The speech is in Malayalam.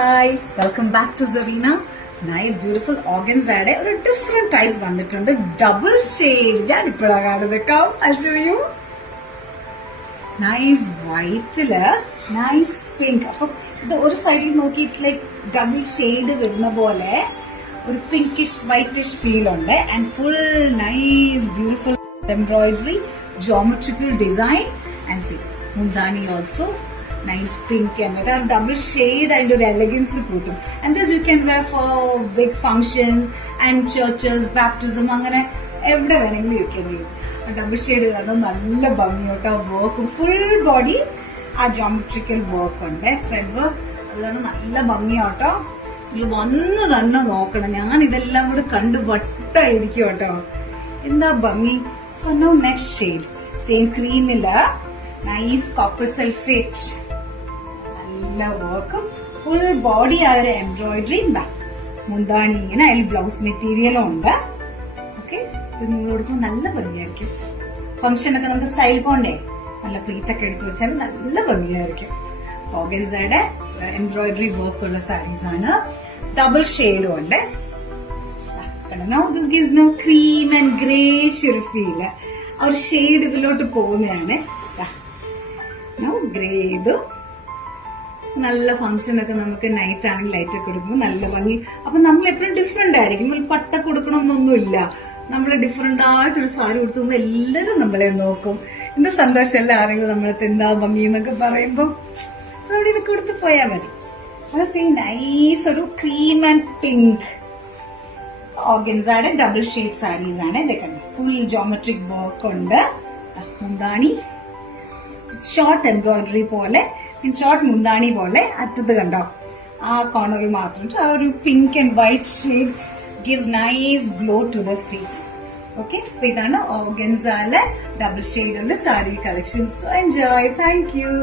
Hi, welcome back to Serena. Nice beautiful ഓർഗൻസയുടെ ഒരു ഡിഫറെന്റ് ടൈപ്പ് വന്നിട്ടുണ്ട്. Double shade. ഞാൻ ഇപ്പോഴാണ് കാണുന്നത്. നൈസ് വൈറ്റില് നൈസ് പിങ്ക്. അപ്പൊ ഇത് ഒരു സൈഡിൽ നോക്കി ഇറ്റ്സ് ലൈക്ക് ഡബിൾ ഷെയ്ഡ് വരുന്ന പോലെ ഒരു പിങ്കിഷ് വൈറ്റിഷ് ഫീൽ ഉണ്ട്. And full nice beautiful embroidery, geometrical design, and see mundani also nice pink and a double shade and ഒരു elegance കൂട്ടും. And this you can wear for big functions and churches, baptism, അങ്ങനെ എവിടെ വേണമെങ്കിലും you can use. Double shade കാരണം നല്ല ഭംഗിയോട്ടോ. വർക്ക് ഫുൾ ബോഡി ആ ജോമെട്രിക്കൽ വർക്ക് ഉണ്ട്, ത്രെഡ് വർക്ക്. അതുകൊണ്ട് നല്ല ഭംഗിയോട്ടോ. ഇത് വന്ന് തന്നെ നോക്കണം. ഞാൻ ഇതെല്ലാം കൂടെ കണ്ട് വട്ടായിരിക്കും കേട്ടോ. എന്താ ഭംഗി. So now next shade, same cream illa nice copper sulphate, nalla work, full body are embroidery inda mundani ingane ayil blouse material undu. Okay, idu ningalodukku nalla bhangiyirikkum. Function okke namukku style ponde nalla pleat okke eduthu vechal nalla bhangiyirikkum. Organzade embroidery work ulla sarees aanu, double shade undu. Now this gives no cream and greyish feel. Our shade ഇതിലോട്ട് പോകുന്നതാണ്. Now grey ഇത് നല്ല ഫംഗ്ഷൻ ഒക്കെ നമുക്ക് നൈറ്റ് ആണെങ്കിൽ ലൈറ്റ് ഒക്കെ കൊടുക്കുമ്പോൾ നല്ല ഭംഗി. അപ്പൊ നമ്മൾ എപ്പോഴും ഡിഫറെന്റ് ആയിരിക്കും. പട്ട കൊടുക്കണമെന്നൊന്നുമില്ല. നമ്മൾ ഡിഫറെന്റ് ആയിട്ടൊരു സാരി കൊടുത്തുമ്പോൾ എല്ലാരും നമ്മളെ നോക്കും. എന്താ സന്തോഷമല്ല ആരെങ്കിലും നമ്മളത്തെ എന്താ ഭംഗി എന്നൊക്കെ പറയുമ്പോ അവിടെ ഇതൊക്കെ കൊടുത്ത് പോയാൽ മതി. അത് നൈസ് ഒരു ക്രീം ആൻഡ് പിങ്ക് ഓർഗൻസയുടെ ഡബിൾ ഷെയ്ഡ് സാരീസ് ആണ്. ഇതൊക്കെ ഫുൾ ജോമെട്രിക് വർക്ക് ഉണ്ട്. മുന്താണി ഷോർട്ട് എംബ്രോയിഡറി പോലെ, ഷോർട്ട് മുന്താണി പോലെ അറ്റത്ത് കണ്ടോ ആ കോർണറിൽ മാത്രം ആ ഒരു pink and white shade gives nice glow to the face. Okay, അപ്പൊ ഇതാണ് ഓർഗൻസയിലെ ഡബിൾ ഷെയ്ഡുള്ള sari collections. Enjoy. Thank U.